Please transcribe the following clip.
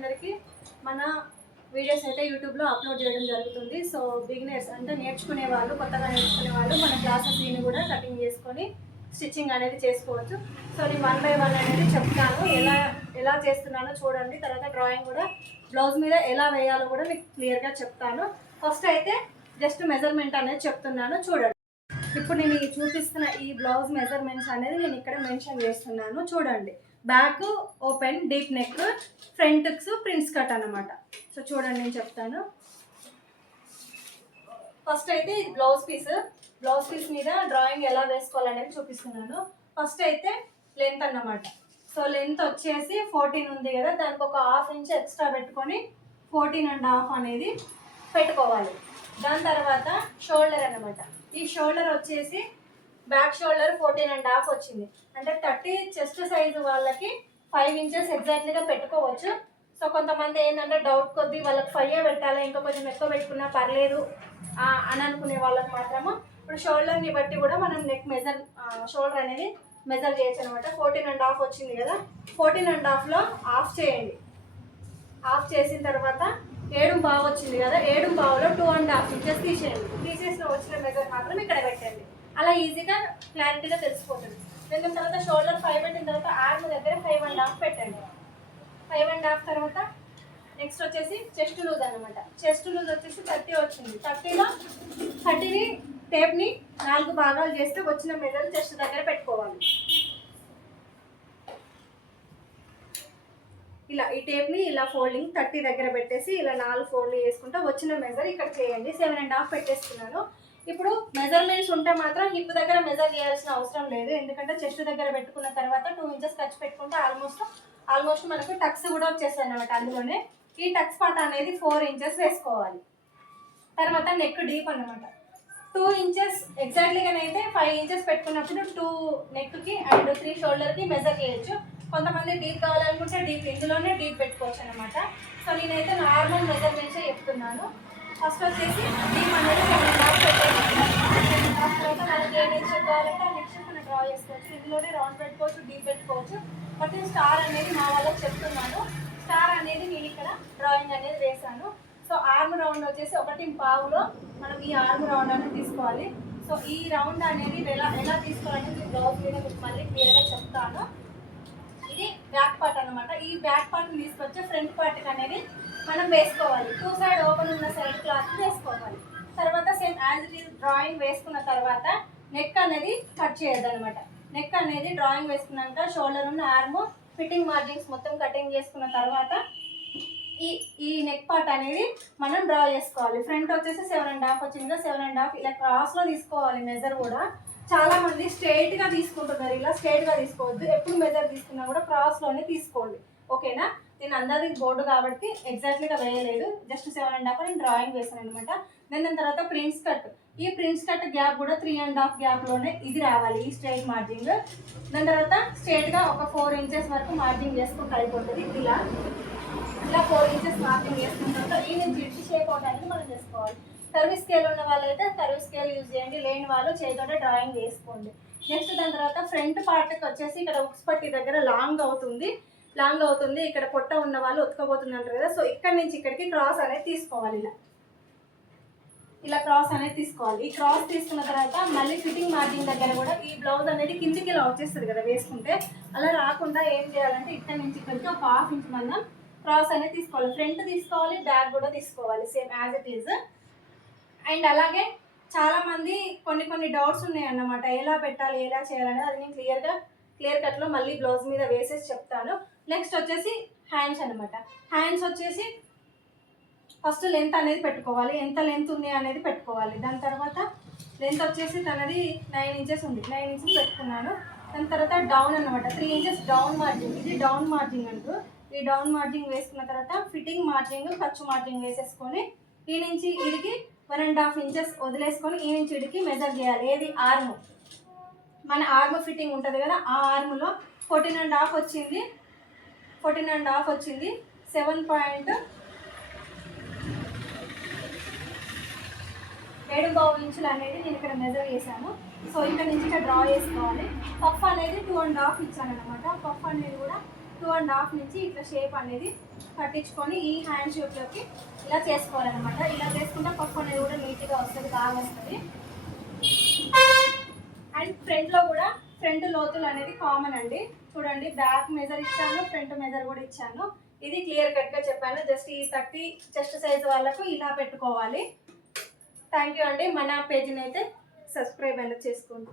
అందరికీ మన వీడియోస్ అయితే యూట్యూబ్లో అప్లోడ్ చేయడం జరుగుతుంది. సో బిగినర్స్ అంటే నేర్చుకునే వాళ్ళు, కొత్తగా నేర్చుకునే వాళ్ళు మన క్లాసెస్ దీన్ని కూడా కటింగ్ చేసుకొని స్టిచ్చింగ్ అనేది చేసుకోవచ్చు. సో నేను 1 by 1 అనేది చెప్తాను, ఎలా చేస్తున్నానో చూడండి. తర్వాత డ్రాయింగ్ కూడా బ్లౌజ్ మీద ఎలా వేయాలో కూడా మీకు క్లియర్గా చెప్తాను. ఫస్ట్ అయితే జస్ట్ మెజర్మెంట్ అనేది చెప్తున్నాను చూడండి. ఇప్పుడు నేను చూపిస్తున్న ఈ బ్లౌజ్ మెజర్మెంట్స్ అనేది నేను ఇక్కడ మెన్షన్ చేస్తున్నాను చూడండి. Back open, deep neck, fronts prince cut అన్నమాట. సో చూడండి నేను చెప్తాను. ఫస్ట్ అయితే ఇది బ్లౌజ్ పీస్ మీద డ్రాయింగ్ ఎలా వేసుకోవాలనేది చూపిస్తున్నాను. ఫస్ట్ అయితే లెంత్ అన్నమాట. సో లెంత్ వచ్చేసి 14 ఉంది కదా, దానికి ఒక 1/2 ఇంచ్ ఎక్స్ట్రా పెట్టుకొని 14.5 అనేది పెట్టుకోవాలి. దాని తర్వాత షోల్డర్ అన్నమాట. ఈ షోల్డర్ వచ్చేసి బ్యాక్ షోల్డర్ 14.5 వచ్చింది. అంటే 30 చెస్ట్ సైజు వాళ్ళకి 5 ఇంచెస్ ఎగ్జాక్ట్లీగా పెట్టుకోవచ్చు. సో కొంతమంది ఏంటంటే డౌట్ కొద్దీ వాళ్ళకి 5 పెట్టాలి, ఇంకా కొంచెం ఎక్కువ పెట్టుకున్నా పర్లేదు అని అనుకునే వాళ్ళకి మాత్రము ఇప్పుడు షోల్డర్ని బట్టి కూడా మనం నెక్ షోల్డర్ అనేది మెజర్ చేయొచ్చు అనమాట. 14.5 వచ్చింది కదా, 14.5లో ఆఫ్ చేయండి. ఆఫ్ చేసిన తర్వాత 7.5 వచ్చింది కదా, 7.5లో 2.5 ఇంచెస్ తీసేయండి. తీసేసిన వచ్చిన మెజర్ మాత్రం ఇక్కడ పెట్టండి. అలా ఈజీగా క్లారిటీగా తెలిసిపోతుంది. దాని తర్వాత షోల్డర్ 5 పెట్టిన తర్వాత ఆర్మ్ దగ్గర 5.5 పెట్టండి. 5.5 తర్వాత నెక్స్ట్ వచ్చేసి చెస్ట్ లూజ్ అనమాట. చెస్ట్ లూజ్ వచ్చేసి 30 వచ్చింది. 30ని టేప్ని 4 భాగాలు చేస్తే వచ్చిన మెజర్ చెస్ట్ దగ్గర పెట్టుకోవాలి. ఇలా ఈ టేప్ని ఇలా ఫోల్డింగ్ 30 దగ్గర పెట్టేసి ఇలా 4 ఫోల్డ్ చేసుకుంటా వచ్చిన మెజర్ ఇక్కడ చేయండి. 7.5 పెట్టేస్తున్నాను. ఇప్పుడు మెజర్మెంట్స్ ఉంటే మాత్రం హిప్ దగ్గర మెజర్ చేయాల్సిన అవసరం లేదు, ఎందుకంటే చెస్ట్ దగ్గర పెట్టుకున్న తర్వాత 2 ఇంచెస్ ఖర్చు పెట్టుకుంటే ఆల్మోస్ట్ మనకు టక్స్ కూడా వచ్చేస్తాయి అన్నమాట. అందులోనే ఈ టక్స్ పాట అనేది 4 ఇంచెస్ వేసుకోవాలి. తర్వాత నెక్ డీప్ అన్నమాట. 2 ఇంచెస్ ఎగ్జాక్ట్లీగానైతే 5 ఇంచెస్ పెట్టుకున్నప్పుడు 2 నెక్కి అండ్ 3 షోల్డర్కి మెజర్ చేయొచ్చు. కొంతమంది డీప్ కావాలనుకుంటే ఇందులోనే డీప్ పెట్టుకోవచ్చు అనమాట. సో నేనైతే నార్మల్ మెజర్మెంట్సే చెప్తున్నాను. ఫస్ట్ వచ్చేసి డీప్ అనేది 7.5 పెట్టేసి తర్వాత మనకి ఏ నెక్స్ట్ కావాలంటే ఆ నెక్స్ట్ మనం డ్రా చేసుకోవచ్చు. ఇందులోనే రౌండ్ పెట్టుకోవచ్చు, డీప్ పెట్టుకోవచ్చు. బట్ నేను స్టార్ అనేది మా వాళ్ళకి చెప్తున్నాను. స్టార్ అనేది నేను ఇక్కడ డ్రాయింగ్ అనేది వేసాను. సో ఆర్మ్ రౌండ్ వచ్చేసి 1.5లో మనం ఈ ఆర్మ్ రౌండ్ అనేది తీసుకోవాలి. సో ఈ రౌండ్ అనేది ఎలా తీసుకోవాలని బ్లౌజ్ మీద మీకు మళ్ళీ క్లియర్గా చెప్తాను. ఇది బ్యాక్ పార్ట్ అనమాట. ఈ బ్యాక్ పార్ట్ని తీసుకొచ్చి ఫ్రంట్ పార్ట్కి అనేది మనం వేసుకోవాలి. 2 సైడ్ ఓపెన్ ఉన్న సైడ్ క్లాత్ వేసుకోవాలి. తర్వాత same as it is drawing వేసుకున్న తర్వాత నెక్ అనేది కట్ చేయొద్దు అనమాట. నెక్ అనేది డ్రాయింగ్ వేసుకున్నాక షోల్డర్ ఉన్న ఆర్మ్ ఫిట్టింగ్ మార్జిన్స్ మొత్తం కటింగ్ చేసుకున్న తర్వాత ఈ నెక్ పార్ట్ అనేది మనం డ్రా చేసుకోవాలి. ఫ్రంట్ వచ్చేసి 7.5 వచ్చింది. 7.5 ఇలా క్రాస్లో తీసుకోవాలి మెజర్ కూడా. చాలా మంది స్ట్రైట్గా తీసుకుంటున్నారు, ఇలా స్ట్రైట్గా తీసుకోవద్దు. ఎప్పుడు మెజర్ తీసుకున్నా కూడా క్రాస్లోనే తీసుకోండి, ఓకేనా? నేను అందరిది బోర్డు కాబట్టి ఎగ్జాక్ట్లీగా వేయలేదు, జస్ట్ 7.5 నేను డ్రాయింగ్ వేసాను అనమాట. దాని తర్వాత ప్రిన్స్ కట్. ఈ ప్రిన్స్ కట్ గ్యాప్ కూడా 3.5 గ్యాప్లోనే ఇది రావాలి, ఈ స్ట్రైట్ మార్జింగ్. దాని తర్వాత స్ట్రైట్గా ఒక 4 ఇంచెస్ వరకు మార్జింగ్ చేసుకుంటూ అయిపోతుంది. ఇలా 4 ఇంచెస్ మార్జింగ్ చేసుకున్న తర్వాత ఈ నుంచి ఇటు షేప్ అవుట్ అనేది మనం చేసుకోవాలి. కర్వ్ స్కేల్ ఉన్న వాళ్ళైతే కర్వ్ స్కేల్ యూజ్ చేయండి, లేని వాళ్ళు చేతితోటే డ్రాయింగ్ వేసుకోండి. నెక్స్ట్ దాని తర్వాత ఫ్రంట్ పార్ట్కి వచ్చేసి ఇక్కడ ఉక్స్ పట్టి దగ్గర లాంగ్ అవుతుంది. ఇక్కడ పొట్ట ఉన్న వాళ్ళు ఉతకబోతున్నారు కదా, సో ఇక్కడ నుంచి ఇక్కడికి క్రాస్ అనేది తీసుకోవాలి. ఇలా క్రాస్ అనేది తీసుకోవాలి. ఈ క్రాస్ తీసుకున్న తర్వాత మళ్ళీ ఫిట్టింగ్ మార్జిన్ దగ్గర కూడా ఈ బ్లౌజ్ అనేది కిందికి ఇలా వచ్చేస్తుంది కదా వేసుకుంటే, అలా రాకుండా ఏం చేయాలంటే ఇక్కడ నుంచి ఇక్కడికి ఒక 1/2 ఇంచ్ మనం క్రాస్ అనేది తీసుకోవాలి. ఫ్రంట్ తీసుకోవాలి, బ్యాక్ కూడా తీసుకోవాలి, same as it is. And అలాగే చాలామంది కొన్ని డౌట్స్ ఉన్నాయి అన్నమాట, ఎలా పెట్టాలి, ఎలా చేయాలనేది. అది నేను క్లియర్ కట్లో మళ్ళీ బ్లౌజ్ మీద వేసేసి చెప్తాను. నెక్స్ట్ వచ్చేసి హ్యాండ్స్ అనమాట. హ్యాండ్స్ వచ్చేసి ఫస్ట్ లెంత్ అనేది పెట్టుకోవాలి, ఎంత లెంత్ ఉంది అనేది పెట్టుకోవాలి. దాని తర్వాత లెంత్ వచ్చేసి తనది 9 ఇంచెస్ ఉంది, 9 ఇంచెస్ పెట్టుకున్నాను. దాని తర్వాత డౌన్ అనమాట, 3 ఇంచెస్ డౌన్ మార్జింగ్. ఇది డౌన్ మార్జింగ్ అంటూ ఈ డౌన్ మార్జింగ్ వేసుకున్న తర్వాత ఫిట్టింగ్ మార్జింగ్, ఖర్చు మార్జింగ్ వేసేసుకొని ఈ నుంచి ఇడికి 1.5 ఇంచెస్ వదిలేసుకొని ఈ నుంచి ఇడికి మెజర్ చేయాలి. ఏది ఆర్మ్, మన ఆర్మ్ ఫిట్టింగ్ ఉంటుంది కదా, ఆ ఆర్మ్లో 14.5 వచ్చింది. 7.5 ఇంచులు అనేది నేను ఇక్కడ మెజర్ చేశాను. సో ఇక్కడ నుంచి ఇక్కడ డ్రా చేసుకోవాలి. పఫ్ అనేది 2.5 ఇచ్చాను అనమాట. పఫ్ అనేది కూడా 2.5 నుంచి ఇట్లా షేప్ అనేది పట్టించుకొని ఈ హ్యాండ్ షేప్లోకి ఇలా చేసుకోవాలన్నమాట. ఇలా చేసుకుంటే పఫ్ అనేది కూడా నీట్గా వస్తుంది, బాగా వస్తుంది. అండ్ ఫ్రంట్లో కూడా ఫ్రంట్ లోతులు అనేది కామన్ అండి. చూడండి, బ్యాక్ మెజర్ ఇచ్చాను, ఫ్రంట్ మెజర్ కూడా ఇచ్చాను. ఇది క్లియర్ కట్గా చెప్పాను. జస్ట్ ఈ 30 చెస్ట్ సైజ్ వాళ్ళకు ఇలా పెట్టుకోవాలి. థ్యాంక్ యూ అండి. మన పేజీని అయితే సబ్స్క్రైబ్ అనేది చేసుకోండి.